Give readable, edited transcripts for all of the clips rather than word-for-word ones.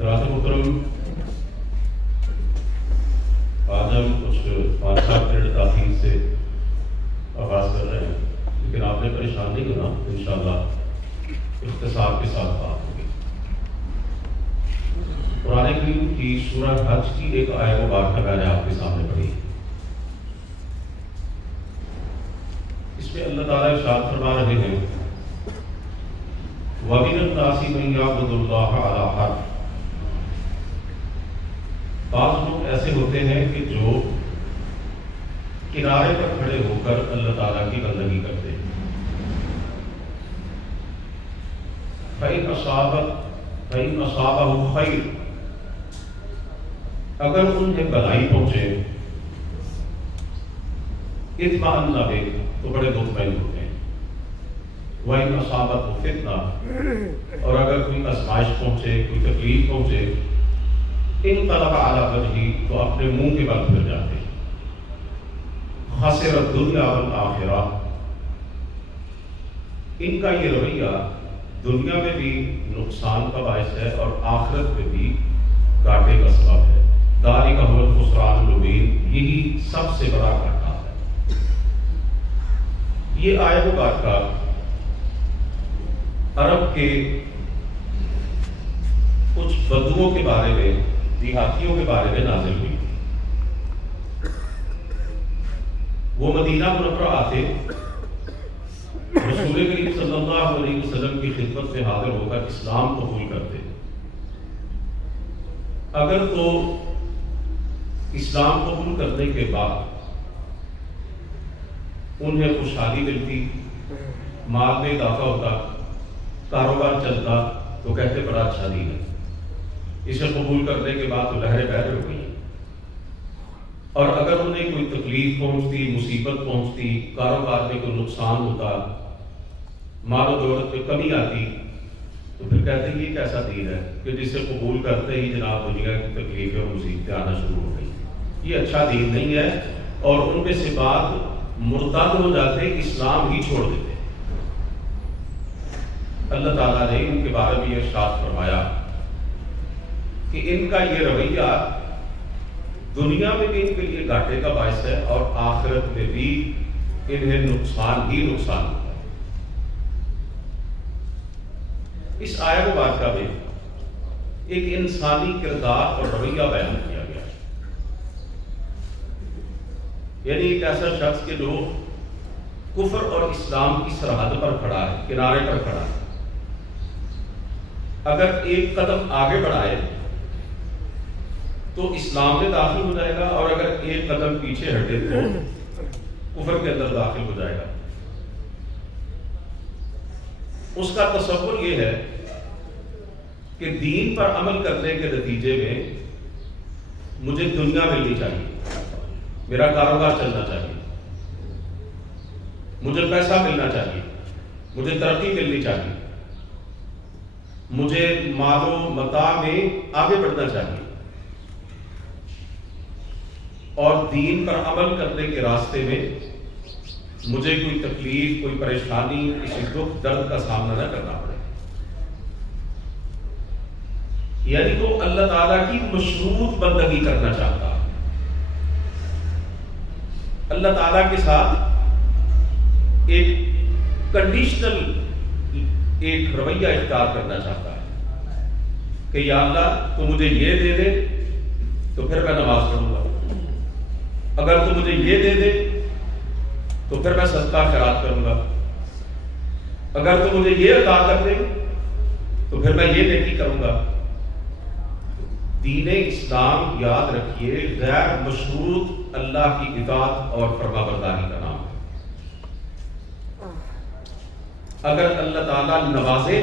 حضرات محترم، آج ہم کچھ 5-7 منٹ تاخیر سے آغاز کر رہے ہیں، لیکن آپ نے پریشان نہیں ہونا، انشاءاللہ اختصار کے ساتھ بات ہوگی۔ قرآن کریم کی سورہ حج کی ایک آیت مبارکہ میں نے آپ کے سامنے پڑھی۔ اس میں اللہ تعالیٰ ارشاد فرما رہے ہیں وَمِنَ النَّاسِ مَن يَعْبُدُ اللَّهَ عَلَىٰ حَرْفٍ۔ بعض لوگ ایسے ہوتے ہیں کہ جو کنارے پر کھڑے ہو کر اللہ تعالیٰ کی بندگی کرتے ہیں۔ فَإِنْ أَصَابَهُ خَيْرٌ، اگر انہیں بھلائی پہنچے، اطمأنَّ بِهِ، تو بڑے مطمئن ہوتے ہیں۔ وَإِنْ أَصَابَتْهُ فِتْنَةٌ، اور اگر کوئی آزمائش پہنچے، کوئی تکلیف پہنچے، انقلب علی وجہہ، تو اپنے منہ کے بل پھر جاتے ہیں۔ خسر الدنیا والآخرہ، ان کا یہ رویہ دنیا میں بھی نقصان کا باعث ہے اور آخرت میں بھی گھاٹے کا سبب ہے۔ ذالک هو الخسران المبین، یہی سب سے بڑا گھاٹا ہے۔ یہ آیت مبارکہ عرب کے کچھ بدوؤں کے بارے میں، دیہاتیوں کے بارے میں نازل ہوئی۔ وہ مدینہ منورہ آتے، رسول کریم صلی اللہ علیہ وسلم کی خدمت میں حاضر ہو کر اسلام قبول کرتے۔ اگر تو اسلام قبول کرنے کے بعد انہیں خوشحالی ملتی، مال میں اضافہ ہوتا، کاروبار چلتا، تو کہتے بڑا اچھا دین ہے۔ اسے قبول کرنے کے بعد تو لہریں بحر ہو گئی۔ اور اگر انہیں کوئی تکلیف پہنچتی، مصیبت پہنچتی، کاروبار میں کوئی نقصان ہوتا، مال و دولت میں کمی آتی، تو پھر کہتے ہیں یہ کیسا دین ہے کہ جسے قبول کرتے ہی جناب دنیا کی تکلیفیں اور مصیبتیں آنا شروع ہو گئی۔ یہ اچھا دین نہیں ہے، اور ان میں سے بعض مرتد ہو جاتے، اسلام ہی چھوڑ دیتے۔ اللہ تعالیٰ نے ان کے بارے میں یہ ارشاد فرمایا کہ ان کا یہ رویہ دنیا میں بھی ان کے لیے گھاٹے کا باعث ہے اور آخرت میں بھی انہیں نقصان ہی نقصان ہوتا ہے۔ اس آیت مبارکہ میں ایک انسانی کردار اور رویہ بیان کیا گیا ہے، یعنی ایک ایسا شخص کہ جو کفر اور اسلام کی سرحد پر کھڑا ہے، کنارے پر کھڑا ہے، اگر ایک قدم آگے بڑھائے تو اسلام میں داخل ہو جائے گا، اور اگر ایک قدم پیچھے ہٹے تو کفر کے اندر داخل ہو جائے گا۔ اس کا تصور یہ ہے کہ دین پر عمل کرنے کے نتیجے میں مجھے دنیا ملنی چاہیے، میرا کاروبار چلنا چاہیے، مجھے پیسہ ملنا چاہیے، مجھے ترقی ملنی چاہیے، مجھے مال و متاع میں آگے بڑھنا چاہیے، اور دین پر عمل کرنے کے راستے میں مجھے کوئی تکلیف، کوئی پریشانی، کسی دکھ درد کا سامنا نہ کرنا پڑے۔ یعنی تو اللہ تعالیٰ کی مشروط بندگی کرنا چاہتا ہے، اللہ تعالیٰ کے ساتھ ایک کنڈیشنل ایک رویہ اختیار کرنا چاہتا ہے کہ یا اللہ تو مجھے یہ دے دے تو پھر میں نماز پڑھوں گا، اگر تو مجھے یہ دے دے تو پھر میں صدقہ خیرات کروں گا، اگر تو مجھے یہ عطا کر دے تو پھر میں یہ نیکی کروں گا۔ دین اسلام، یاد رکھیے، غیر مشروط اللہ کی اطاعت اور فرما برداری کا نام ہے۔ اگر اللہ تعالیٰ نوازے،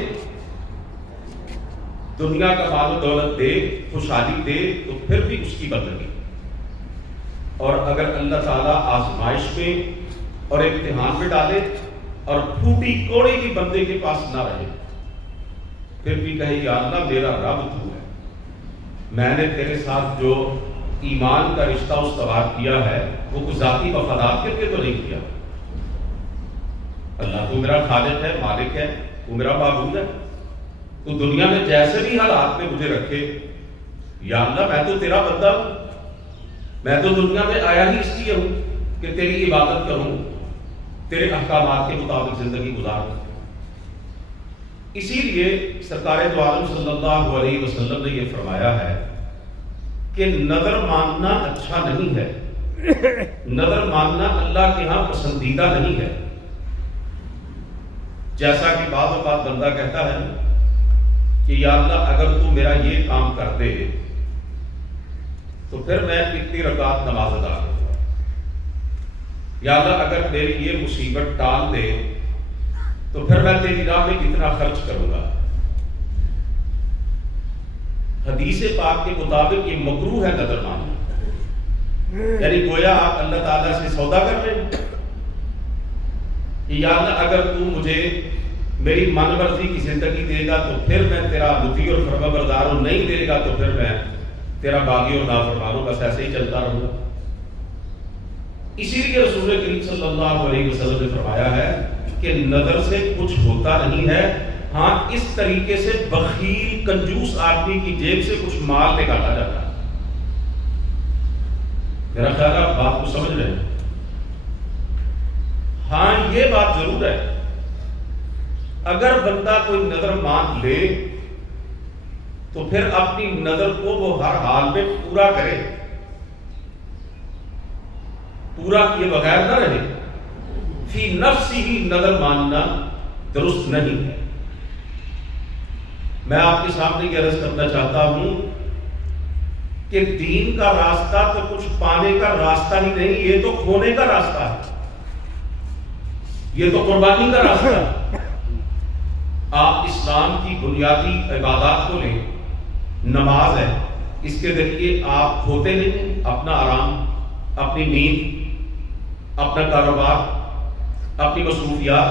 دنیا کا مال و دولت دے، خوشحالی دے، تو پھر بھی اس کی بندگی، اور اگر اللہ تعالیٰ آزمائش میں اور امتحان میں ڈالے اور پھوٹی کوڑی بھی بندے کے پاس نہ رہے، پھر بھی کہے یا اللہ میرا رب تو ہے، میں نے تیرے ساتھ جو ایمان کا رشتہ استوار کیا ہے وہ کچھ ذاتی مفادات کے لیے تو نہیں کیا، اللہ تو میرا خالق ہے، مالک ہے، وہ میرا معبود ہے، تو دنیا میں جیسے بھی حالات میں مجھے رکھے، یا اللہ میں تو تیرا بندہ ہوں، میں تو دنیا میں آیا ہی اس لیے ہوں کہ تیری عبادت کروں، تیرے احکامات کے مطابق زندگی گزاروں۔ اسی لیے سرکار دو عالم صلی اللہ علیہ وسلم نے یہ فرمایا ہے کہ نظر ماننا اچھا نہیں ہے، نظر ماننا اللہ کے ہاں پسندیدہ نہیں ہے۔ جیسا کہ بعض اوقات بندہ کہتا ہے کہ یا اللہ اگر تو میرا یہ کام کر دے تو پھر میں اتنی رکعت نماز ادا کروں گا، یا اللہ اگر میری یہ مصیبت ٹال دے تو پھر میں تیری راہ میں اتنا خرچ کروں گا۔ حدیث پاک کے مطابق یہ مکروہ ہے نظر ماننا، یعنی گویا آپ اللہ تعالیٰ سے سودا کر رہے ہیں کہ یا اللہ اگر تو مجھے میری من مرضی کی زندگی دے گا تو پھر میں تیرا مطیع اور فرما بردار ہوں، نہیں دے گا تو پھر میں تیرا باغی اور نافرمان ہوں، بس ایسے ہی چلتا رہوں گا۔ اسی لیے رسول کریم صلی اللہ علیہ وسلم نے فرمایا ہے کہ نظر سے کچھ ہوتا نہیں ہے، ہاں اس طریقے سے بخیل کنجوس آدمی کی جیب سے کچھ مال نکالا جاتا ہے۔ میرا خیال ہے آپ بات کو سمجھ رہے ہیں۔ ہاں یہ بات ضرور ہے، اگر بندہ کوئی نظر مان لے تو پھر اپنی نظر کو وہ ہر حال میں پورا کرے، پورا کیے بغیر نہ رہے۔ فی نفسی ہی نظر ماننا درست نہیں ہے۔ میں آپ کے سامنے یہ عرض کرنا چاہتا ہوں کہ دین کا راستہ تو کچھ پانے کا راستہ ہی نہیں، یہ تو کھونے کا راستہ ہے، یہ تو قربانی کا راستہ ہے۔ آپ اسلام کی بنیادی عبادات کو لیں، نماز ہے، اس کے ذریعے آپ کھوتے نہیں ہیں اپنا آرام، اپنی نیند، اپنا کاروبار، اپنی مصروفیات،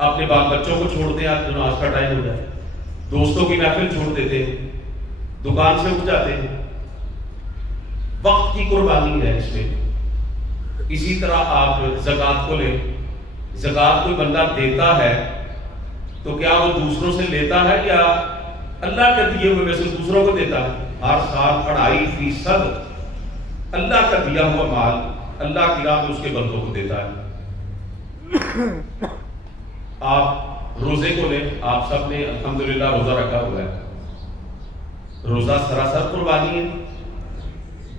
اپنے بال بچوں کو چھوڑتے ہیں، جو نماز کا ٹائم ہو جائے، دوستوں کی محفل چھوڑ دیتے ہیں، دکان سے اٹھ جاتے ہیں۔ وقت کی قربانی ہے اس میں۔ اسی طرح آپ زکوٰۃ کو لیں، زکوٰۃ کوئی بندہ دیتا ہے تو کیا وہ دوسروں سے لیتا ہے یا اللہ کے دیے ہوئے میں سے دوسروں کو دیتا ہے؟ ہر سال 2.5% اللہ کا دیا ہوا مال اللہ کی راہ میں اس کے بندوں کو دیتا ہے۔ آپ روزے کو لیں، آپ سب نے الحمدللہ روزہ رکھا ہوا ہے۔ روزہ سراسر قربانی ہے،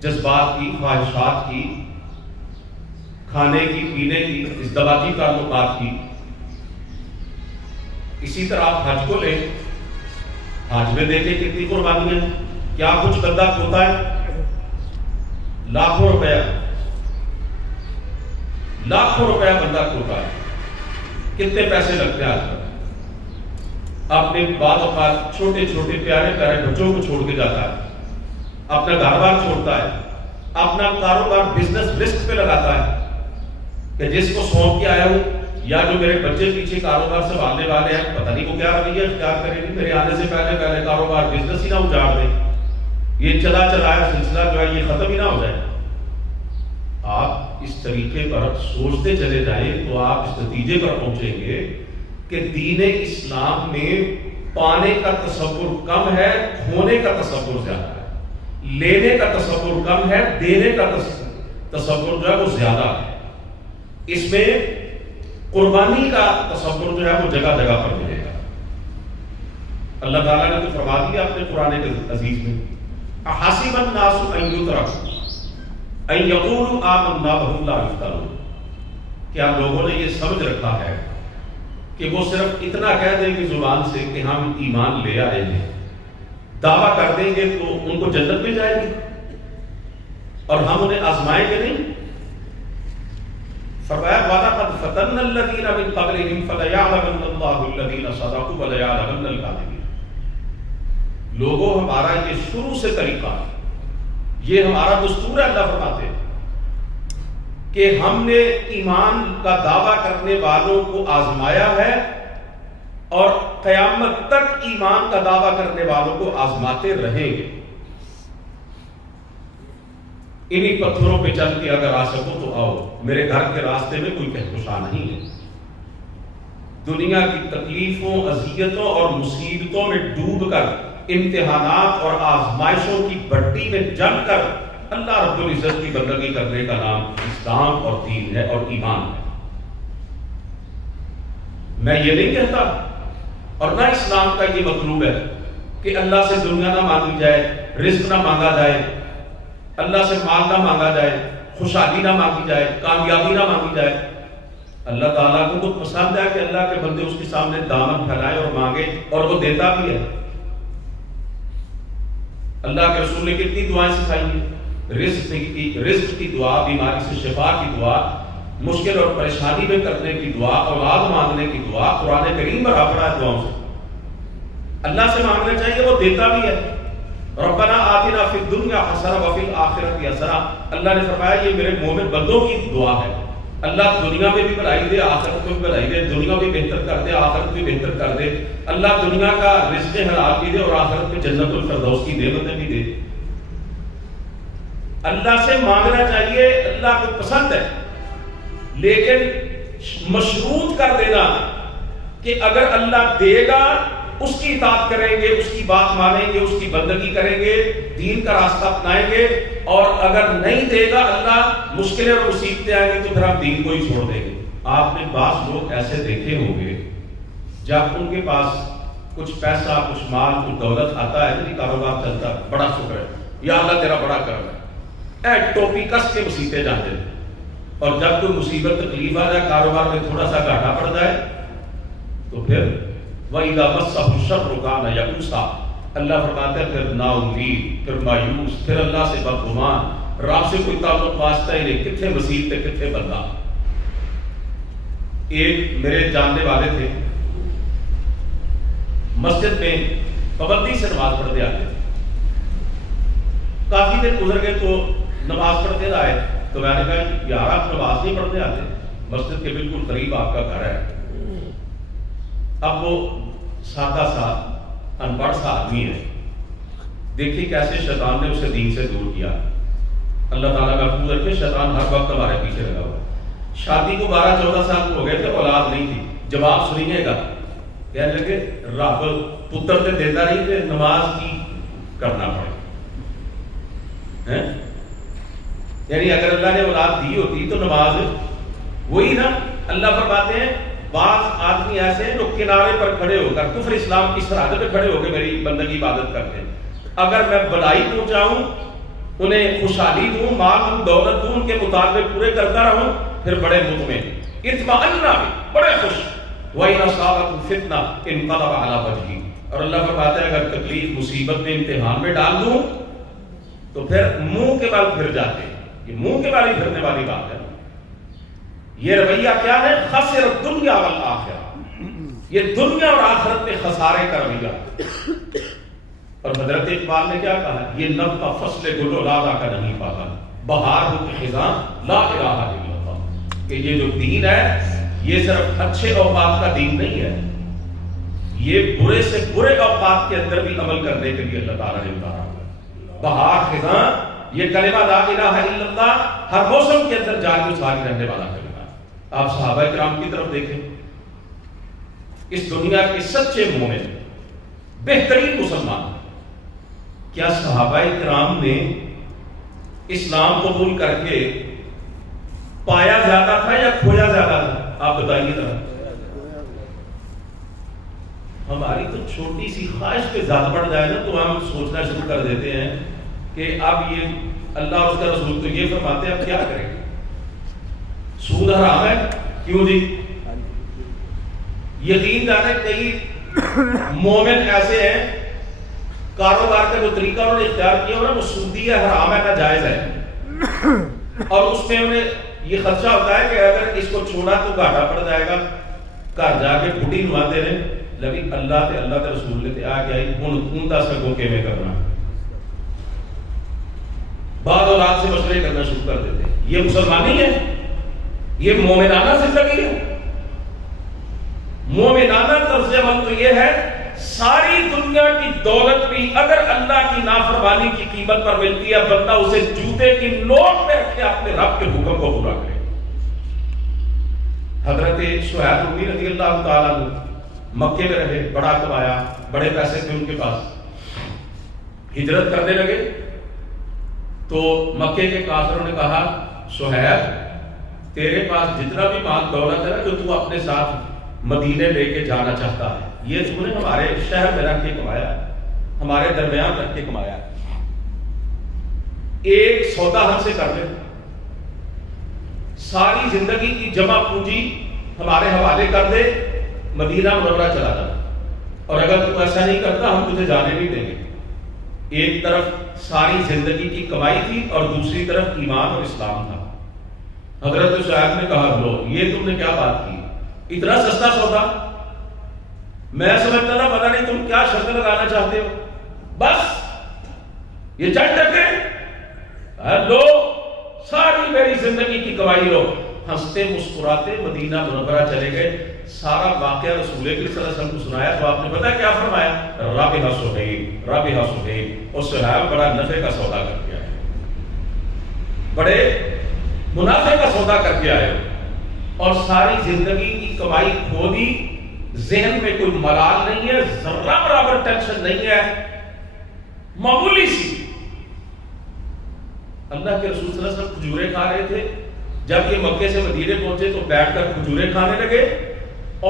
جذبات کی، خواہشات کی، کھانے کی، پینے کی، ازدواجی تعلقات کی۔ اسی طرح آپ حج کو لیں، حج میں دیکھیں کتنی قربانی ہے، کیا کچھ بندہ کھوتا ہے، لاکھوں روپیہ بندہ کھوتا ہے، کتنے پیسے لگتے ہیں آج کل۔ اپنے بعض اوقات چھوٹے چھوٹے پیارے پیارے بچوں کو چھوڑ کے جاتا ہے، اپنا گھر بار چھوڑتا ہے، اپنا کاروبار بزنس رسک پہ لگاتا ہے کہ جس کو سونپ کے آیا ہوں یا جو میرے بچے پیچھے کاروبار سنبھالنے والے ہیں، پتہ نہیں وہ کیا رویہ اختیار کریں گے، میرے آنے سے پہلے کاروبار بزنس ہی نہ اجاڑ دیں، یہ چلا چلایا سلسلہ جو ہے یہ ختم ہی نہ ہو جائے۔ آپ اس طریقے پر سوچتے چلے جائیں تو آپ اس نتیجے پر پہنچیں گے کہ دین اسلام میں پانے کا تصور کم ہے، کھونے کا تصور زیادہ ہے، لینے کا تصور کم ہے، دینے کا تصور جو ہے وہ زیادہ ہے۔ اس میں قربانی کا تصور جو ہے وہ جگہ جگہ پر ملے گا۔ اللہ تعالیٰ نے تو فرما دیا اپنے قرآن عزیز میں، احسب الناس ان یترکوا ان یقولوا آمنا وهم لا یفتنون، کیا لوگوں نے یہ سمجھ رکھا ہے کہ وہ صرف اتنا کہہ دیں گے زبان سے کہ ہم ایمان لے آئے ہیں، دعویٰ کر دیں گے تو ان کو جنت مل جائے گی اور ہم انہیں آزمائیں گے نہیں؟ فرمایا وَلَقَدْ فَتَنَّا الَّذِينَ مِن قَبْلِهِمْ فَلَيَعْلَمَنَّ اللَّهُ الَّذِينَ صَدَقُوا وَلَيَعْلَمَنَّ الْكَاذِبِينَ۔ لوگوں ہمارا یہ شروع سے طریقہ، یہ ہمارا دستور ہے، اللہ فرماتے ہیں کہ ہم نے ایمان کا دعویٰ کرنے والوں کو آزمایا ہے اور قیامت تک ایمان کا دعویٰ کرنے والوں کو آزماتے رہیں گے۔ انہی پتھروں پہ چل کے اگر آ سکو تو آؤ، میرے گھر کے راستے میں کوئی کہکشاں نہیں ہے۔ دنیا کی تکلیفوں، اذیتوں اور مصیبتوں میں ڈوب کر، امتحانات اور آزمائشوں کی بھٹی میں جم کر اللہ رب العزت کی بندگی کرنے کا نام اسلام اور دین ہے اور ایمان ہے۔ میں یہ نہیں کہتا اور نہ اسلام کا یہ مطلوب ہے کہ اللہ سے دنیا نہ مانگی جائے، رزق نہ مانگا جائے، اللہ سے مال نہ مانگا جائے، خوشحالی نہ مانگی جائے، کامیابی نہ مانگی جائے۔ اللہ تعالیٰ کو تو پسند ہے کہ اللہ کے بندے اس کے سامنے دامن پھیلائے اور مانگے، اور وہ دیتا بھی ہے۔ اللہ کے رسول نے کتنی دعائیں سکھائی ہیں، رزق کی دعا، بیماری سے شفا کی دعا، مشکل اور پریشانی میں کرنے کی دعا، اولاد مانگنے کی دعا۔ قرآن کریم برابر ہے دعاؤں سے۔ اللہ سے مانگنا چاہیے، وہ دیتا بھی ہے۔ ربنا آتنا فی الدنیا حسنہ وفی الآخرۃ حسنہ، اللہ نے فرمایا یہ میرے مومن بندوں کی دعا ہے۔ اللہ دنیا میں بھی بھلائی دے، آخرت میں بھی بھلائی دے، دنیا بھی بہتر کر دے، آخرت بھی بہتر کر دے۔ اللہ دنیا کا رزق حلال بھی دے اور آخرت میں جنت الفردوس کی نعمتیں بھی دے۔ اللہ سے مانگنا چاہیے، اللہ کو پسند ہے، لیکن مشروط کر دینا کہ اگر اللہ دے گا اس کی اطاعت کریں گے، اس کی بات مانیں گے، اس کی بندگی کریں گے، دین کا راستہ اپنائیں گے، اور اگر نہیں دے گا اللہ، مشکلیں اور مصیبتیں آئیں گی تو پھر ہم دین کو ہی چھوڑ دیں گے۔ آپ نے بعض لوگ ایسے دیکھے ہوں گے جب ان کے پاس کچھ پیسہ، کچھ مال، کچھ دولت آتا ہے، نہیں کاروبار چلتا ہے، بڑا شکر ہے یا اللہ تیرا بڑا کرم ہے، ٹوپی کس کے مسیطے جاتے ہیں، اور جب کوئی مصیبت تکلیف آ جائے، کاروبار میں تھوڑا سا گھاٹا پڑ جائے تو پھر وَإِذَا مَسَّهُ الشَّرُّ كَانَ يَئُوسًا، اللہ فرماتے ہیں پھر نا امید، پھر مایوس، پھر اللہ سے بدگمان، رب سے کوئی تعلق واسطہ ہی نہیں، کتنے مصیبتیں، کتنے بندہ۔ ایک میرے جاننے والے تھے، مسجد میں پابندی سے نماز پڑھتے آتے تھے، کافی دن گزر گئے تو نماز پڑھتے آئے، تو میں نے کہا یار آپ نماز نہیں پڑھنے آتے، مسجد کے بالکل قریب آپ کا گھر ہے۔ اب وہ سادہ سا ان پڑھ سا آدمی ہے، دیکھیے کیسے شیطان نے اسے دین سے دور کیا۔ اللہ تعالیٰ کا خوب رکھے، شیطان ہر وقت ہمارے پیچھے لگا ہوا۔ شادی کو 12-14 سال ہو گئے تھے، اولاد نہیں تھی۔ جواب سنیے گا، کہنے لگے رب پتر تے دیتا نہیں کہ نماز کی کرنا پڑے، یعنی اگر اللہ نے اولاد دی ہوتی تو نماز وہی نا۔ اللہ فرماتے ہیں بعض آدمی ایسے ہیں جو کنارے پر کھڑے ہو کر کفر اسلام کی سرحد پہ کھڑے ہو کے میری بندگی عبادت کرتے ہیں۔ اگر میں بلائی پہنچاؤں، انہیں خوشحالی دوں، مال دوں، دولت دوں، ان کے مطالبے پورے کرتا رہوں، پھر بڑے مطمئن، اطمئنا بھی، بڑے خوش۔ وَإِنْ أَصَابَتْهُ فِتْنَةٌ انقلب عَلَى وَجْهِهِ، اور اللہ فرماتے ہیں اگر تکلیف مصیبت میں امتحان میں ڈال دوں تو پھر منہ کے بل پھر جاتے ہیں۔ یہ منہ کے بل ہی پھرنے والی بات ہے۔ یہ رویہ کیا ہے؟ خسر الدنیا والآخرہ، یہ دنیا اور آخرت میں خسارے کا رویہ۔ اور حضرت اقبال نے کیا کہا؟ یہ نب کا فصل گل و لالا کا نہیں پاتا، بہار ہو کے خزاں لا الہ الا اللہ، کہ یہ جو دین ہے یہ صرف اچھے اوقات کا دین نہیں ہے، یہ برے سے برے اوقات کے اندر بھی عمل کرنے کے لیے اللہ تعالیٰ نے اتارا ہے۔ بہار خزاں، یہ کلمہ لا الہ الا اللہ ہر موسم کے اندر جاری و ساری رہنے والا کلمہ۔ آپ صحابہ کرام کی طرف دیکھیں، اس دنیا کے سچے مومن، بہترین مسلمان، کیا صحابہ کرام نے اسلام قبول کر کے پایا زیادہ تھا یا کھویا زیادہ تھا؟ آپ بتائیے ذرا۔ ہماری تو چھوٹی سی خواہش پہ زیادہ بڑھ جائے نا تو ہم سوچنا شروع کر دیتے ہیں کہ اب یہ اللہ اور اس کا رسول تو یہ فرماتے ہیں اب کیا کریں گے؟ سود حرام ہے، کیوں جی؟ یقین جانے کئی مومن ایسے ہیں کاروبار کا جو طریقہ انہوں نے اختیار کیا وہ سودی ہے، حرام ہے، ناجائز ہے، اور اس میں انہیں یہ خدشہ ہوتا ہے کہ اگر اس کو چھوڑا تو گھاٹا پڑ جائے گا، گھر جا کے بڈھی نواتے رہے، لیکن اللہ تے رسول نے آ گیا ہوں دس اگوں کے میں کرنا، بعد اولاد سے مشورے کرنا شروع کر دیتے ہیں۔ یہ مسلمانی ہے؟ یہ مومنانہ زندگی ہے؟ مومنانہ طرز عمل تو یہ ہے ساری دنیا کی دولت بھی اگر اللہ کی نافرمانی کی قیمت پر ملتی ہے، بندہ اسے جوتے کی نوک پہ رکھے اپنے رب کے حکم کو پورا کرے۔ حضرت شعیب رومی رضی اللہ تعالیٰ عنہ مکے میں رہے، بڑا کمایا، بڑے پیسے تھے ان کے پاس، ہجرت کرنے لگے تو مکے کے کافروں نے کہا شعیب تیرے پاس جتنا بھی مال دولت ہے نا جو تو اپنے ساتھ مدینے لے کے جانا چاہتا ہے، یہ تم نے ہمارے شہر میں رکھ کے کمایا، ہمارے درمیان رکھ کے کمایا، ایک سودا ہم سے کر لے، ساری زندگی کی جمع پونجی ہمارے حوالے کر دے، مدینہ منورہ چلا جا، اور اگر تو ایسا نہیں کرتا ہم تجھے جانے نہیں دیں گے۔ ایک طرف ساری زندگی کی کمائی تھی اور دوسری طرف ایمان اور اسلام تھا۔ حضرت شعیب نے کہا لو یہ تم نے کیا بات کی، اتنا سستا سودا، میں سمجھتا تھا پتہ نہیں تم کیا شرط لگانا چاہتے ہو، بس یہ چند ٹکے لو، ساری میری زندگی کی کمائی لو۔ ہنستے مسکراتے مدینہ منورہ چلے گئے، سارا واقعہ رسول اکرم صلی اللہ علیہ وسلم کو سنایا تو آپ نے پتہ کیا فرمایا، رابحہ صہیب، رابحہ صہیب، اور صہیب بڑا نفع کا سودا کر کے آئے، بڑے منافع کا سودا کر کے آئے، اور ساری زندگی کی کمائی کھو دی، ذہن میں کوئی ملال نہیں ہے، ذرہ برابر ٹینشن نہیں ہے، معمولی سی۔ اللہ کے رسول صلی اللہ علیہ وسلم کھجورے کھا رہے تھے، جب یہ مکے سے مدینے پہنچے تو بیٹھ کر کھجورے کھانے لگے،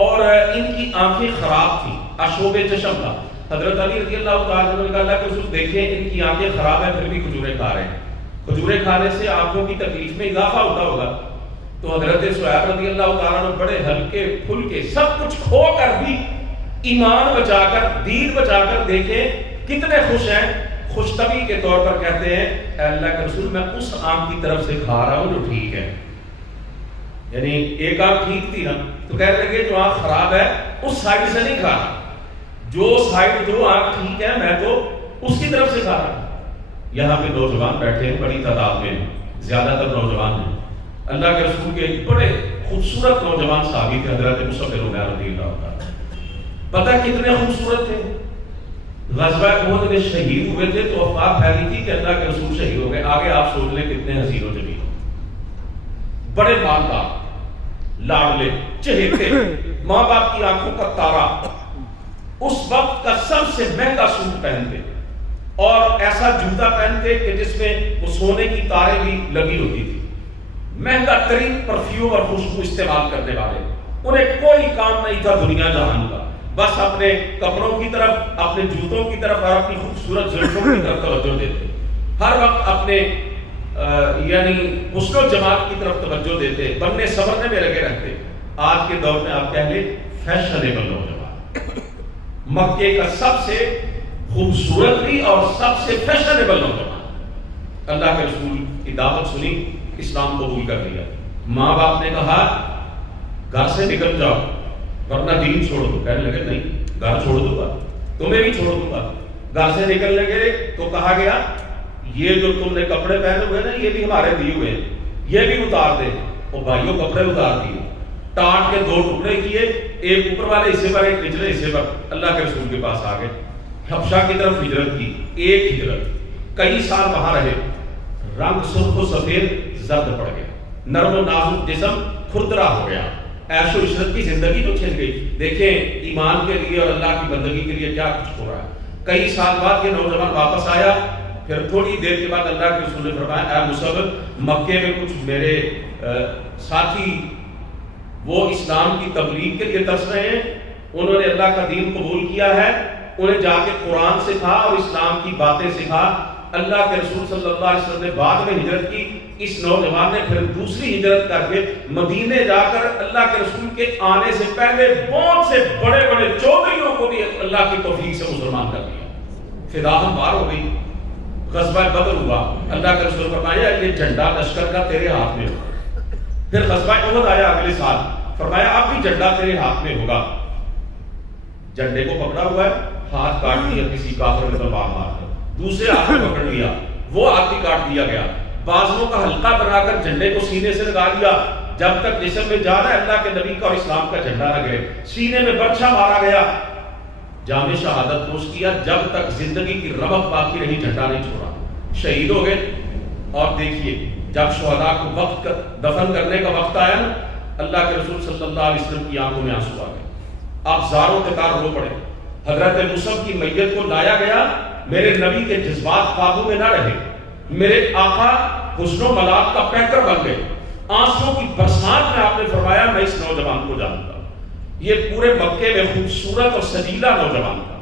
اور ان کی آنکھیں خراب تھیں، اشوب چشم تھا۔ حضرت علی رضی اللہ تعالیٰ عنہ نے کہا اللہ کے رسول دیکھیں ان کی آنکھیں خراب ہیں پھر بھی کھجورے کھا رہے ہیں، کھجورے کھانے سے آنکھوں کی تکلیف میں اضافہ ہوتا ہوگا۔ تو حضرت شعیب رضی اللہ تعالیٰ عنہ بڑے ہلکے پھلکے سب کچھ کھو کر بھی ایمان بچا کر، دین بچا کر دیکھیں کتنے خوش ہیں، خوش طبی کے طور پر کہتے ہیں اے اللہ کے رسول میں اس آنکھ کی طرف سے کھا رہا ہوں جو ٹھیک ہے، یعنی ایک آنکھ ٹھیک تھی نا تو کہنے لگے جو آنکھ خراب ہے اس سائڈ سے نہیں کھا رہا، جو سائڈ جو آنکھ ٹھیک ہے میں تو اس کی طرف سے کھا رہا ہوں۔ یہاں پہ نوجوان بیٹھے ہیں بڑی تعداد میں، زیادہ تر نوجوان ہیں، اللہ کے رسول کے بڑے خوبصورت نوجوان صحابی تھے حضرت مصعب بن عمیر رضی اللہ عنہ، پتہ کتنے خوبصورت تھے، غزوہ احد میں شہید ہوئے تھے تو افواہ پھیلی تھی کہ اللہ کے رسول شہید ہو گئے، آگے آپ سوچ لیں کتنے حسین و جمیل، بڑے مالدار، لاڈلے، چہیتے، ماں باپ کی آنکھوں کا تارا، اس وقت کا سب سے مہنگا سوٹ پہنتے اور ایسا جوتا پہنتے کہ جس میں وہ سونے کی تاریں بھی لگی ہوتی تھی، مہنگا ترین پرفیوم اور خوشبو استعمال کرنے والے، انہیں کوئی کام نہیں تھا دنیا جہان کا، بس اپنے کپڑوں کی طرف، اپنے جوتوں کی طرف اور اپنی خوبصورت زلفوں کی طرف توجہ دیتے، ہر وقت اپنے یعنی حسن و جمال کی طرف توجہ دیتے، بننے سنورنے میں لگے رہتے۔ آج کے دور میں آپ کہہ لیں فیشنیبل نوجوان، مکے کا سب سے خوبصورت بھی اور سب سے فیشنیبل نوجوان، اللہ کے رسول کی دعوت سنی، اسلام قبول کر لیا، ماں باپ نے کہا گھر سے نکل جاؤ ورنہ دین چھوڑ دو، کہنے لگے نہیں گھر چھوڑ دوں گا، تمہیں بھی چھوڑ دوں گا، گھر سے نکلنے گئے تو کہا گیا یہ جو تم نے کپڑے پہنے ہوئے نا یہ بھی ہمارے دیے ہوئے ہیں، یہ بھی اتار دے، اور بھائیوں کپڑے اتار دیے، ٹانٹ کے دو ٹکڑے کیے، ایک اوپر والے حصے پر ایک نچلے حصے پر، اللہ کے رسول کے پاس آ گئے، حبشہ کی طرف ہجرت کی، ایک ہجرت، کئی سال وہاں رہے، رنگ سرخ و سفید زرد پڑ گیا، نرم و نازک جسم کھردرا ہو گیا، عیش و عشرت کی زندگی تو چھن گئی۔ دیکھیں ایمان کے لیے اور اللہ کی بندگی کے لیے کیا کچھ ہو رہا ہے۔ کئی سال بعد یہ نوجوان واپس آیا، پھر تھوڑی دیر کے بعد اللہ کے رسول نے فرمایا اے مصعب مکے میں کچھ میرے ساتھی وہ اسلام کی تبلیغ کے لیے ترس رہے ہیں، انہوں نے اللہ کا دین قبول کیا ہے، انہیں جا کے قرآن سکھا اور اسلام کی باتیں سکھا۔ اللہ کے رسول صلی اللہ علیہ وسلم نے بعد میں ہجرت کی، اس نوجوان نے پھر دوسری ہجرت کر کے مدینے جا کر اللہ کے رسول کے آنے سے پہلے بہت سے بڑے بڑے چودھریوں کو بھی اللہ کی توفیق سے مسلمان کر دیا، فدا ہموار ہو گئی۔ غزوہ بدر ہوا، اللہ کے رسول فرمایا یہ جھنڈا لشکر کا تیرے ہاتھ میں ہوگا۔ پھر غزوہ احد آیا اگلے سال، فرمایا اب بھی جھنڈا تیرے ہاتھ میں ہوگا۔ جھنڈے کو پکڑا ہوا ہے، ہاتھ کاٹ دیا کسی کافر نے تلوار مار کر، دوسرے ہاتھ میں پکڑ لیا، وہ ہاتھ بھی کاٹ دیا گیا، بازوؤں کا حلقہ بنا کر جھنڈے کو سینے سے لگا دیا، جب تک جسم میں جا رہا ہے اللہ کے نبی کا اور اسلام کا جھنڈا نہ گرے، سینے میں برچھا مارا گیا، جامِ شہادت پوش کیا، جب تک زندگی کی رمق باقی رہی جھنڈا نہیں چھوڑا، شہید ہو گئے۔ اور دیکھیے جب شہداء کو وقت دفن کرنے کا وقت آیا نا اللہ کے رسول صلی اللہ علیہ وسلم کی آنکھوں میں آنسو آ گئے، آپ زاروں تکار رو پڑے۔ حضرت مصعب کی میت کو لایا گیا، میرے نبی کے جذبات قابو میں نہ رہے، میرے آقا حسن و ملال کا پیکر بن گئے، آنسوں کی برسات میں آپ نے فرمایا میں اس نوجوان کو جانتا ہوں، یہ پورے مکے میں خوبصورت اور سجیلا نوجوان تھا،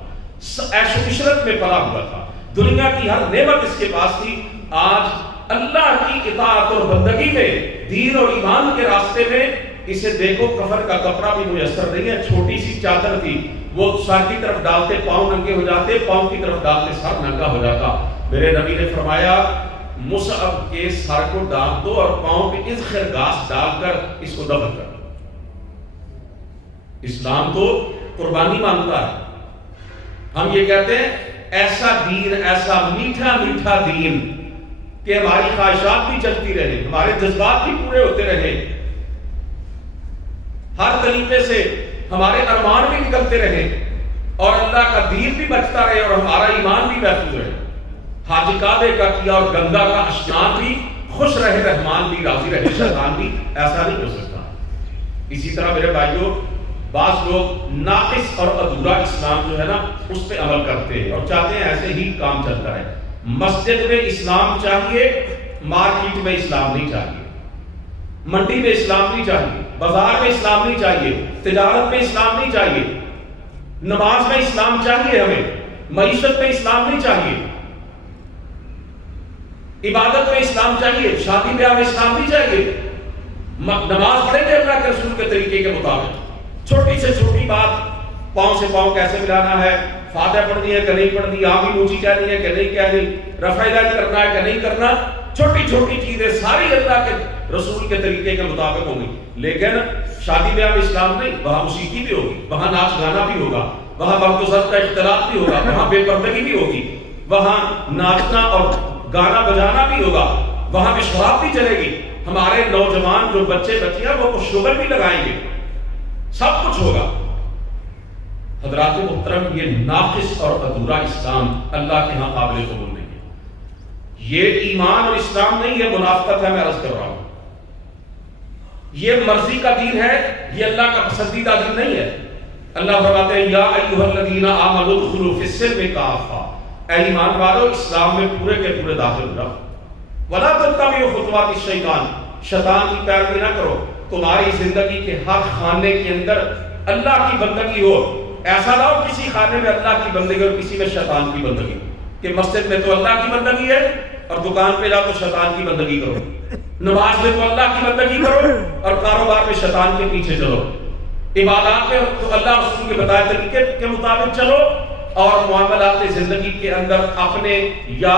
عیش و عشرت میں پلا ہوا تھا، دنیا کی ہر نعمت اس کے پاس تھی، آج اللہ کی اطاعت اور بندگی میں، دین اور ایمان کے راستے میں اسے دیکھو کفن کا کپڑا بھی میسر نہیں ہے، چھوٹی سی چادر تھی، وہ سر کی طرف ڈالتے پاؤں ننگے ہو جاتے، پاؤں کی طرف ڈالتے سر ننگا ہو جاتا۔ میرے نبی نے فرمایا مصعب کے سر کو ڈال دو اور پاؤں پہ اذخر گھاس ڈال کر اس کو دفن کر دو۔ اسلام تو قربانی مانگتا ہے، ہم یہ کہتے ہیں ایسا دین، ایسا میٹھا میٹھا دین کہ ہماری خواہشات بھی چلتی رہے، ہمارے جذبات بھی پورے ہوتے رہے، ہر طریقے سے ہمارے ارمان بھی نکلتے رہے اور اللہ کا دین بھی بچتا رہے اور ہمارا ایمان بھی محفوظ رہے، حج کعبے کا کیا اور گنگا کا اشنان بھی، خوش رہے رحمان بھی، راضی رہے شیطان بھی، ایسا نہیں ہو سکتا۔ اسی طرح میرے بھائیوں، بعض لوگ ناقص اور ادھورا اسلام جو ہے نا اس پہ عمل کرتے ہیں اور چاہتے ہیں ایسے ہی کام چلتا رہے۔ مسجد میں اسلام چاہیے، مارکیٹ میں اسلام نہیں چاہیے، منڈی میں اسلام نہیں چاہیے، بازار میں اسلام نہیں چاہیے، تجارت میں اسلام نہیں چاہیے، نماز میں اسلام چاہیے، ہمیں معیشت میں اسلام نہیں چاہیے، عبادت میں اسلام چاہیے، شادی بیاہ میں اسلام نہیں چاہیے، نماز پڑھیں گے اللہ کے رسول کے طریقے کے مطابق، چھوٹی سے چھوٹی بات پاؤں سے پاؤں کیسے ملانا ہے، فاتحہ پڑھنی ہے کہ نہیں پڑھنی، آمین اونچی کہنی ہے کہ نہیں کہنی، رفع یدین کرنا ہے کہ نہیں کرنا، چھوٹی چھوٹی چیزیں ساری اللہ کے رسول کے طریقے کے مطابق ہوں گی۔ لیکن شادی بیاہ میں اسلام نہیں، وہاں موسیقی بھی ہوگی، وہاں ناچ گانا بھی ہوگا، وہاں مرد و زن کا اختلاط بھی ہوگا، وہاں بے پردگی بھی ہوگی، وہاں ناچنا اور گانا بجانا بھی ہوگا، وہاں پہ شراب بھی چلے گی، ہمارے نوجوان جو بچے بچیاں وہ شوگر بھی لگائیں گے، سب کچھ ہوگا۔ حضرات محترم، یہ ناقص اور ادھورا اسلام اللہ کے ہاں قابل قبول نہیں ہے، یہ ایمان اور اسلام نہیں، یہ منافقت ہے، میں عرض کر رہا ہوں، یہ مرضی کا دین ہے، یہ اللہ کا پسندیدہ دین نہیں ہے۔ اللہ فرماتے ہیں یا ایھا الذین آمنوا ادخلوا فی السلم کافہ، اے ایمان والو اسلام میں پورے کے پورے داخل ہو جاؤ، ولا تتبعوا خطوات الشیطان، شیطان کی پیروی نہ کرو، تمہاری زندگی کے ہر خانے کے اندر اللہ کی بندگی ہو، ایسا نہ ہو کسی خانے میں اللہ کی بندگی اور کسی میں شیطان کی بندگی، کہ مسجد میں تو اللہ کی بندگی ہے اور دکان پہ جاؤ تو شیطان کی بندگی کرو، نماز میں تو اللہ کی بندگی کرو اور کاروبار میں شیطان کے پیچھے چلو، عبادات میں تو اللہ رسول کے بتائے طریقے کے مطابق چلو، اور معاملات زندگی کے اندر اپنے یا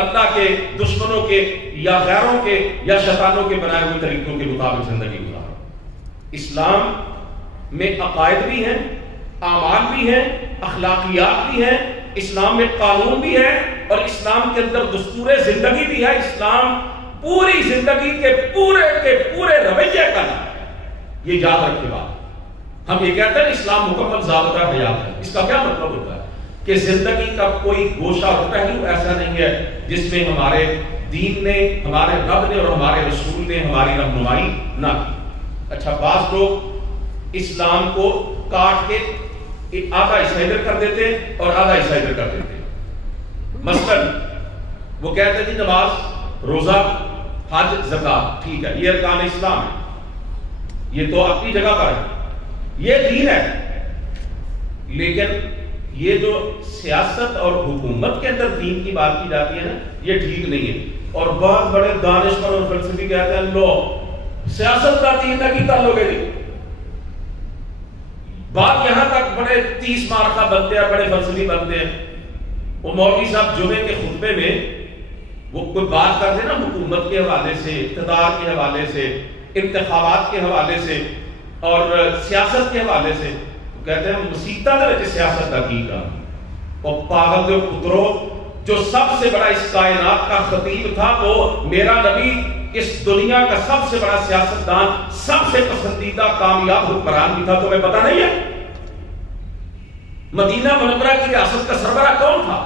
اللہ کے دشمنوں کے یا غیروں کے یا شیطانوں کے بنائے ہوئے طریقوں کے مطابق زندگی گزارو۔ اسلام میں عقائد بھی ہیں، اعمال بھی ہیں، اخلاقیات بھی ہیں، اسلام میں قانون بھی ہے اور اسلام کے اندر دستور زندگی بھی ہے۔ اسلام پوری زندگی کے پورے رویے کا نام ہے، یہ یاد رکھے بات۔ ہم یہ کہتے ہیں اسلام مکمل ضابطہ حیات ہے، اس کا کیا مطلب ہوتا ہے کہ زندگی کا کوئی گوشہ اور پہلو ایسا نہیں ہے جس میں ہمارے دین نے، ہمارے رب نے اور ہمارے رسول نے ہماری رہنمائی نہ کی۔ اچھا، بعض لوگ اسلام کو کاٹ کے آدھا حصہ ادھر کر دیتے اور آدھا حصہ ادھر کر دیتے، مثلاً وہ کہتے ہیں جی نماز، روزہ، حج، زکات، ٹھیک ہے یہ ارکان اسلام ہے، یہ تو اپنی جگہ پر ہے، یہ دین ہے، لیکن یہ جو سیاست اور حکومت کے اندر دین کی بات کی جاتی ہے نا، یہ ٹھیک نہیں ہے۔ اور بہت بڑے دانشور اور فلسفی کہتے ہیں لو سیاست کا دین نہ کی تعلق ہے، بات یہاں تک بڑے 30 مارکہ بنتے ہیں، بڑے فلسفی بنتے ہیں۔ وہ مولوی صاحب جمعے کے خطبے میں وہ کوئی بات کرتے ہیں نا حکومت کے حوالے سے، اقتدار کے حوالے سے، انتخابات کے حوالے سے اور سیاست کے حوالے سے، کہتے ہیں مسیطہ دے وچ سیاست کا کی کام، اور پاگل دے پترو، جو سب سے بڑا اس کائنات کا خطیب تھا وہ میرا نبی، اس دنیا کا سب سے بڑا سیاستدان، سب سے پسندیدہ کامیاب حکمران بھی تھا، تمہیں پتہ نہیں ہے؟ مدینہ منورہ کی ریاست کا سربراہ کون تھا؟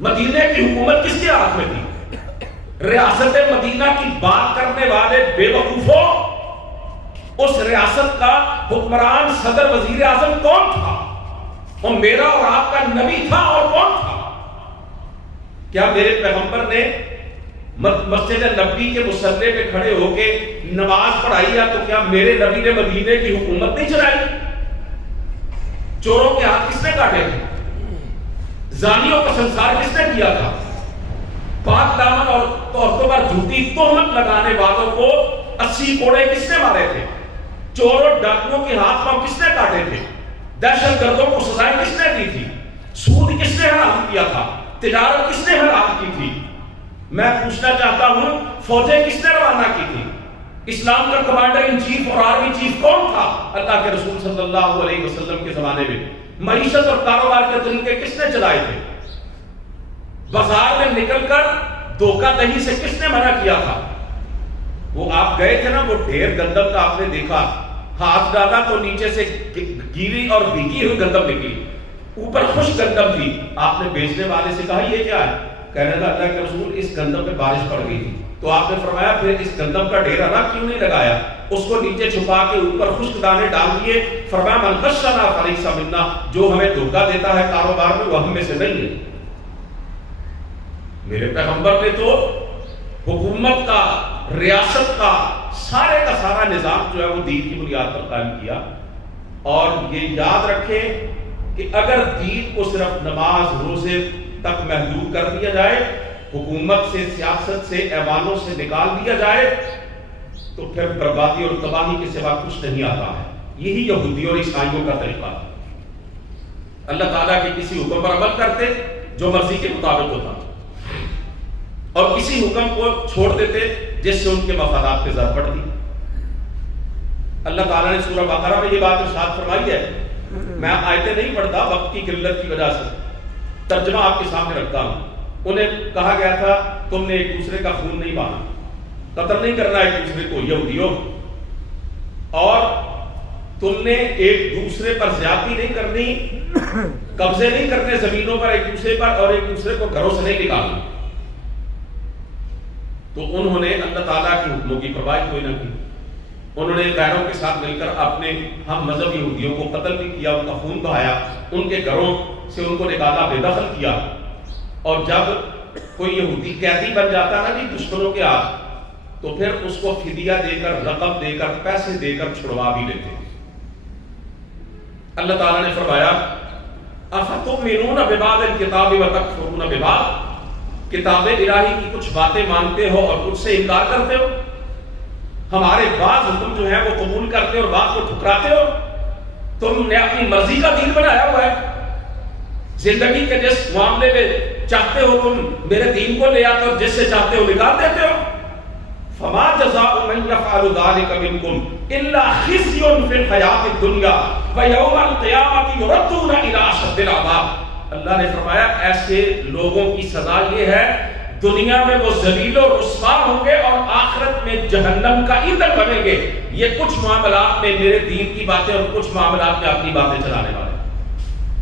مدینہ کی حکومت کس کے ہاتھ میں تھی؟ ریاست مدینہ کی بات کرنے والے بے وقوفوں، اس ریاست کا حکمران صدر وزیر اعظم کون تھا؟ اور میرا اور آپ کا نبی تھا اور کون تھا؟ کیا میرے پیغمبر نے مسجد نبوی کے مصلی پہ کھڑے ہو کے نماز پڑھائی ہے تو کیا میرے نبی نے مدینے کی حکومت نہیں چلائی؟ چوروں کے ہاتھ کس نے کاٹے تھے؟ زانیوں کا سنسار کس نے کیا تھا؟ پاک دامن اور عورتوں پر جھوٹی تہمت لگانے والوں کو 80 کوڑے کس نے مارے تھے؟ چور اور ڈاکوؤں کے ہاتھ پاؤں کس نے کاٹے تھے؟ دہشت گردوں کو سزائیں کس نے دی تھی؟ سود کس نے حرام کیا تھا؟ تجارت کس نے حرام کی تھی؟ میں پوچھنا چاہتا ہوں فوجیں کس نے روانہ کی تھی؟ اسلام کا کمانڈر ان چیف اور آرمی چیف کون تھا اللہ کے رسول صلی اللہ علیہ وسلم کے زمانے میں؟ معیشت اور کاروبار کے طریقے کس نے چلائے تھے؟ بازار میں نکل کر دھوکہ دہی سے کس نے منع کیا تھا؟ وہ آپ گئے تھے نا، وہ ڈھیر گندم کا آپ نے دیکھا، ہاتھ ڈالا تو نیچے سے گیلی اور بھیگی ہوئی گندم نکلی، اوپر خشک گندم تھی۔ آپ نے بیچنے والے سے کہا یہ کیا ہے؟ کہنے لگا اللہ کے رسول اس گندم پہ بارش پڑ گئی تھی۔ تو آپ نے فرمایا پھر اس گندم کا ڈھیر الگ کیوں نہیں لگایا؟ اس کو نیچے چھپا کے اوپر خشک دانے ڈال دیے۔ فرمایا من غشنا فلیس منا، جو ہمیں دھوکہ دیتا ہے کاروبار میں وہ ہم میں سے نہیں ہے۔ میرے پیغمبر نے تو حکومت کا، ریاست کا، سارے کا سارا نظام جو ہے وہ دین کی بنیاد پر قائم کیا۔ اور یہ یاد رکھیں کہ اگر دین کو صرف نماز روزے تک محدود کر دیا جائے، حکومت سے، سیاست سے، ایوانوں سے نکال دیا جائے تو پھر بربادی اور تباہی کے سوا کچھ نہیں آتا ہے۔ یہی یہودیوں اور عیسائیوں کا طریقہ ہے۔ اللہ تعالیٰ کے کسی حکم پر عمل کرتے جو مرضی کے مطابق ہوتا، اور کسی حکم کو چھوڑ دیتے جس سے ان کے مفادات پہ زد پڑتی۔ اللہ تعالیٰ نے سورہ بقرہ میں یہ بات ارشاد فرمائی ہے۔ میں آیتیں نہیں پڑھتا وقت کی قلت کی وجہ سے، ترجمہ آپ کے سامنے رکھتا ہوں۔ انہیں کہا گیا تھا تم نے ایک دوسرے کا خون نہیں بہانا، قتل نہیں کرنا ایک دوسرے کو یہودیوں، اور تم نے ایک دوسرے پر زیادتی نہیں کرنی، قبضے نہیں کرنے زمینوں پر ایک دوسرے پر، اور ایک دوسرے کو گھروں سے نہیں نکالنا۔ تو انہوں نے اللہ تعالیٰ کے حکموں کی پرواہ کوئی نہ کی۔ انہوں نے غیروں کے ساتھ مل کر اپنے ہم مذہب یہودیوں کو قتل بھی کیا، ان کا خون بہایا، ان کے گھروں سے ان کو نکالا، بے دخل کیا۔ اور جب کوئی یہودی قیدی بن جاتا نا جی دشمنوں کے ہاتھ، تو پھر اس کو فدیہ دے کر، رقم دے کر، پیسے دے کر چھڑوا بھی لیتے۔ اللہ تعالیٰ نے فرمایا افتؤمنون ببعض الکتاب وتکفرون ببعض، کتاب الہی کی کچھ باتیں مانتے ہو اور کچھ سے انکار کرتے ہو۔ ہمارے بعض حکم جو ہے وہ قبول کرتے ہو اور بعض کو ٹھکراتے ہو۔ تم نے اپنی مرضی کا دین بنایا ہوا ہے، زندگی کے جس معاملے میں چاہتے ہو تم میرے دین کو لے آتے ہو، جس سے چاہتے ہو نکال دیتے ہو۔ فما جزاء من يفعل ذلك منكم الا خزي في الحياة الدنيا ويوم القيامة يردون الى اشد العذاب۔ اللہ نے فرمایا ایسے لوگوں کی سزا یہ ہے دنیا میں وہ ذلیل و رسوا ہوں گے اور آخرت میں جہنم کا ایندھن بنیں گے۔ یہ کچھ معاملات میں میرے دین کی باتیں اور کچھ معاملات میں اپنی باتیں چلانے والے۔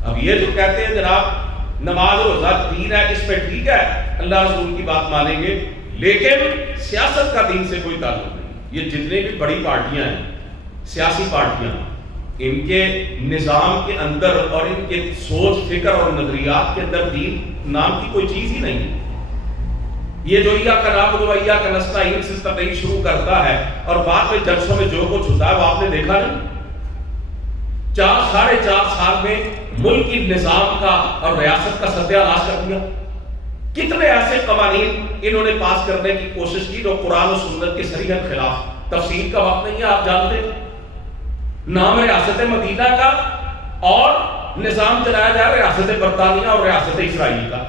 اب یہ جو کہتے ہیں جناب نماز روزہ دین ہے، اس پہ ٹھیک ہے اللہ رسول کی بات مانیں گے، لیکن سیاست کا دین سے کوئی تعلق نہیں۔ یہ جتنے بھی بڑی پارٹیاں ہیں، سیاسی پارٹیاں، ان کے نظام کے اندر اور ان کے سوچ فکر اور نظریات کے اندر دین نام کی کوئی چیز ہی نہیں ہے۔ یہ جو ایاک نعبد و ایاک نستعین سے تقریر شروع کرتا ہے اور بعد میں جلسوں میں جو کچھ ہوتا ہے وہ آپ نے دیکھا نہیں۔ 4.5 سال میں ملک کی نظام کا اور ریاست کا ستیہ ناش کر دیا۔ کتنے ایسے قوانین انہوں نے پاس کرنے کی کوشش کی جو قرآن و سنت کے صریحاً خلاف۔ تفصیل کا وقت نہیں ہے، آپ جانتے نام ریاست مدینہ کا اور نظام چلایا جائے ریاست برطانیہ اور ریاست اسرائیل کا۔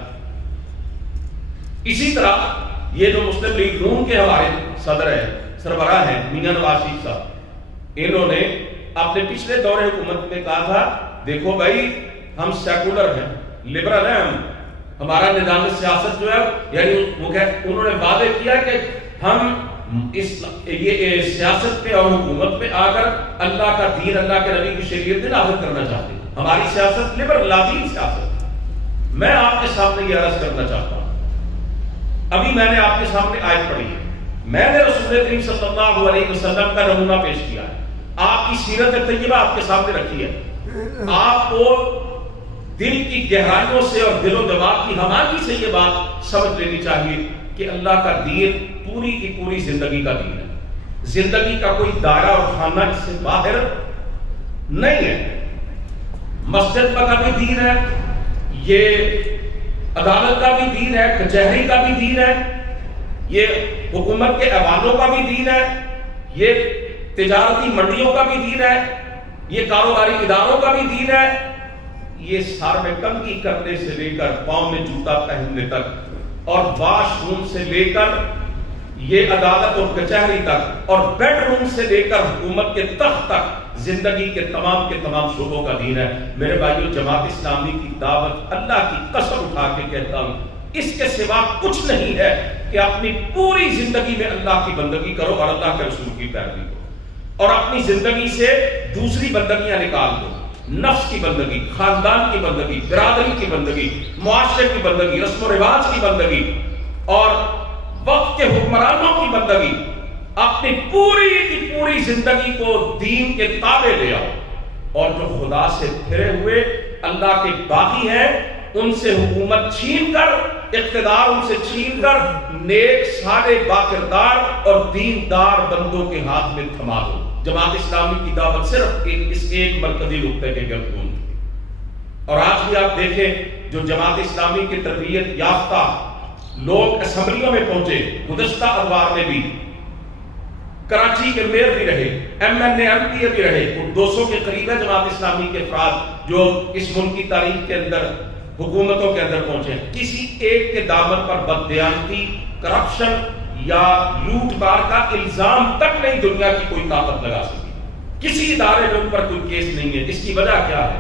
اسی طرح یہ جو مسلم لیگ نون کے ہمارے صدر ہیں، سربراہ ہیں میاں نواز شریف صاحب، انہوں نے اپنے پچھلے دور حکومت میں کہا تھا دیکھو بھائی ہم سیکولر ہیں، لبرل ہیں، ہمارا نظام سیاست جو ہے یعنی انہوں نے وعدے کیا کہ ہم یہ سیاست پہ اور حکومت پہ آ کر اللہ کا دین، اللہ کے نبی کی شریعت نافذ کرنا چاہتے ہیں۔ ہماری سیاست لبرل لادین سیاست۔ میں آپ کے سامنے یہ عرض کرنا چاہتا ہوں، ابھی میں نے آپ کے سامنے آیت پڑھی ہے، میں نے رسول کریم صلی اللہ علیہ وسلم کا نمونہ پیش کیا ہے۔ آپ کی سیرت طیبہ آپ کے سامنے رکھی ہے. آپ کو دل کی گہرائیوں سے اور دل و دماغ کی ہماری سے یہ بات سمجھ لینی چاہیے کہ اللہ کا دین پوری کی پوری زندگی کا دین ہے. زندگی کا کوئی دائرہ اور خانہ اس سے باہر نہیں ہے. مسجد کا بھی دین ہے, یہ عدالت کا بھی دین ہے, کچہری کا بھی دین ہے, یہ حکومت کے ایوانوں کا بھی دین ہے, یہ تجارتی منڈیوں کا بھی دین ہے, یہ کاروباری اداروں کا بھی دین ہے, یہ سار میں کنگھی کرنے سے لے کر پاؤں میں جوتا پہننے تک اور واش روم سے لے کر یہ عدالت اور کچہری تک اور بیڈ روم سے لے کر حکومت کے تخت تک زندگی کے تمام شعبوں کا دین ہے. میرے بھائیو, جماعت اسلامی کی دعوت اللہ کی قسم اٹھا کے کہتا ہوں اس کے سوا کچھ نہیں ہے کہ اپنی پوری زندگی میں اللہ کی بندگی کرو اور اللہ کے رسول کی پیروی کرو اور اپنی زندگی سے دوسری بندگیاں نکال دو. نفس کی بندگی, خاندان کی بندگی, برادری کی بندگی, معاشرے کی بندگی, رسم و رواج کی بندگی اور وقت کے حکمرانوں کی بندگی. اپنی پوری کی پوری زندگی کو دین کے تابع لے آؤ اور جو خدا سے پھرے ہوئے اللہ کے باغی ہیں ان سے حکومت چھین کر, اقتدار ان سے چھین کر نیک سارے باکردار اور دیندار بندوں کے ہاتھ میں تھما دو. جماعت اسلامی کی دعوت صرف اس ایک مرکزی نقطے کے گرد گھومتی ہے. اور آج بھی آپ دیکھیں جو جماعت اسلامی کی تربیت یافتہ لوگ اسمبلیوں میں پہنچے, گزشتہ ادوار میں بھی کراچی کے میئر بھی رہے, M N A M P A بھی رہے, 200 کے قریب ہے جماعت اسلامی کے افراد جو اس ملک کی تاریخ کے اندر حکومتوں کے اندر پہنچے. کسی ایک کے دامن پر بددیانتی, کرپشن یا لوٹ مار کا الزام تک نہیں دنیا کی کوئی طاقت لگا سکی. کسی ادارے میں ان پر کوئی کیس نہیں ہے. اس کی وجہ کیا ہے؟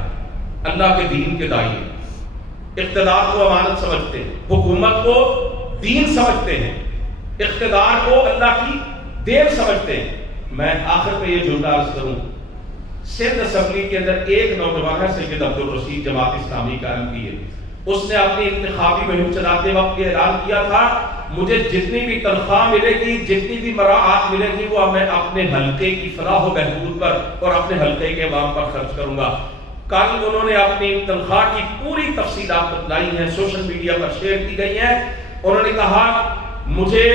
اللہ کے دین کے داعی ہیں, اقتدار کو امانت سمجھتے ہیں, حکومت کو دین سمجھتے ہیں, اقتدار کو اللہ کی دین سمجھتے ہیں. میں آخر میں یہ جملہ عرض کروں, سندھ اسمبلی کے اندر ایک نوجوان ہے سید عبدالرشید, جماعت اسلامی کا ایم پی ہے. اس نے اپنی انتخابی مہم چلاتے وقت یہ اعلان کیا تھا مجھے جتنی بھی تنخواہ ملے گی, جتنی بھی مراعات ملے گی وہ میں اپنے حلقے کی فلاح و بہبود پر اور اپنے حلقے کے عوام پر خرچ کروں گا. کل انہوں نے اپنی تنخواہ کی پوری تفصیلات بتلائی ہیں, سوشل میڈیا پر شیئر کی گئی ہیں. انہوں نے کہا مجھے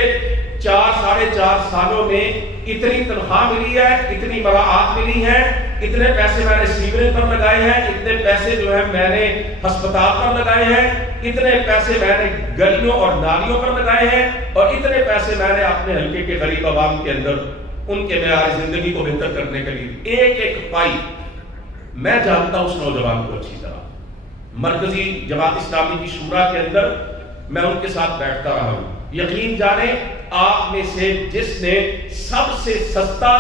4-4.5 سالوں میں اتنی تنخواہ ملی ہے, اتنی مراعات ملی ہیں, اتنے پیسے میں نے سیوریج پر لگائے ہیں, اتنے پیسے جو ہے میں نے ہسپتال پر لگائے ہیں, اتنے پیسے میں نے گلیوں اور نالیوں پر لگائے ہیں, اور اتنے پیسے میں نے اپنے حلقے کے غریب عوام کے اندر ان کے معیار زندگی کو بہتر کرنے کے لیے ایک ایک پائی. میں جانتا ہوں اس نوجوان کو اچھی طرح. مرکزی جماعت اسلامی کی شورا کے اندر میں ان کے ساتھ بیٹھتا رہا ہوں. یقین جانیں آپ میں سے جس نے سب سے سستا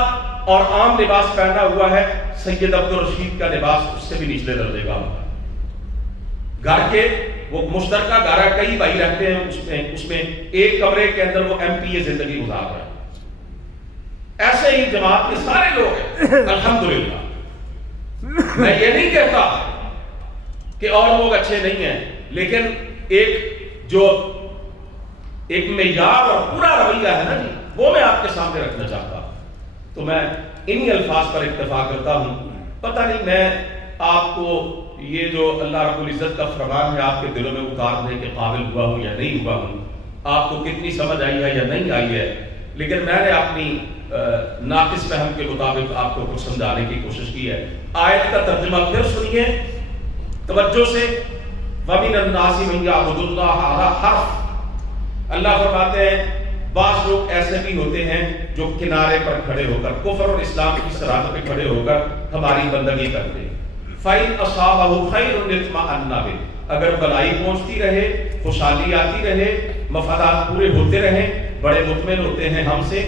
اور عام لباس پہنا ہوا ہے سید عبدالرشید کا لباس اس سے بھی نچلے درجے کا ہوتا ہے. گھر کے وہ مشترکہ گھر ہے, کئی بھائی رہتے ہیں, اس میں ایک کمرے کے اندر وہ ایم پی اے زندگی گزار رہا ہے. ایسے ہی جماعت کے سارے لوگ ہیں الحمدللہ. میں یہ نہیں کہتا کہ اور لوگ اچھے نہیں ہیں, لیکن ایک معیار اور پورا رویہ ہے نا جی, وہ میں آپ کے سامنے رکھنا چاہتا ہوں. تو میں انہی الفاظ پر اکتفا کرتا ہوں. پتہ نہیں میں آپ کو یہ جو اللہ رب العزت کا فرمان ہے آپ کے دلوں میں اتارنے کے قابل ہوا ہوں یا نہیں ہوا ہوں, آپ کو کتنی سمجھ آئی ہے یا نہیں آئی ہے, لیکن میں نے اپنی ناقص فہم کے مطابق آپ کو کچھ سمجھانے کی کوشش کی ہے. آیت کا ترجمہ پھر سنیے توجہ سے. وَمِنَ النَّاسِ مَن يَعْبُدُ اللَّهَ عَلَى حَرْفٍ. اللہ فرماتے ہیں بعض لوگ ایسے بھی ہوتے ہیں جو کنارے پر کھڑے ہو کر, کفر اور اسلام کی سرحد پہ کھڑے ہو کر ہماری بندگی کرتے ہیں. فَإِنْ أَصَابَهُ خَيْرٌ اطْمَأَنَّ بِهِ. اگر بلائی پہنچتی رہے, خوشحالی آتی رہے, مفادات پورے ہوتے رہیں, بڑے مطمئن ہوتے ہیں ہم سے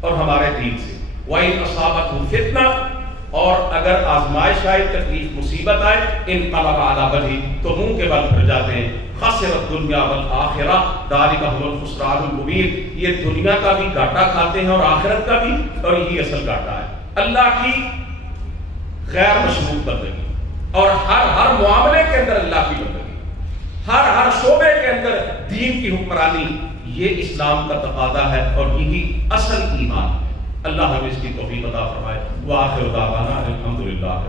اور ہمارے دین سے. وَإِنْ أَصَابَتْهُ فِتْنَةٌ. اور اگر آزمائش آئے, تکلیف, مصیبت آئے, انقلب علی وجہہ, تو منہ کے بل پھر جاتے ہیں. خسر الدنیا والآخرہ ذالک هو الخسران المبین. یہ دنیا کا بھی گھاٹا کھاتے ہیں اور آخرت کا بھی, اور یہی اصل گھاٹا ہے. اللہ کی غیر مشروط بندگی اور ہر معاملے کے اندر اللہ کی بندگی, ہر شعبے کے اندر دین کی حکمرانی, یہ اسلام کا تقاضا ہے اور یہی اصل ایمان ہے. اللہ ہمیں اس کی توفیق عطا فرمائے۔ وآخر دعوانا الحمدللہ۔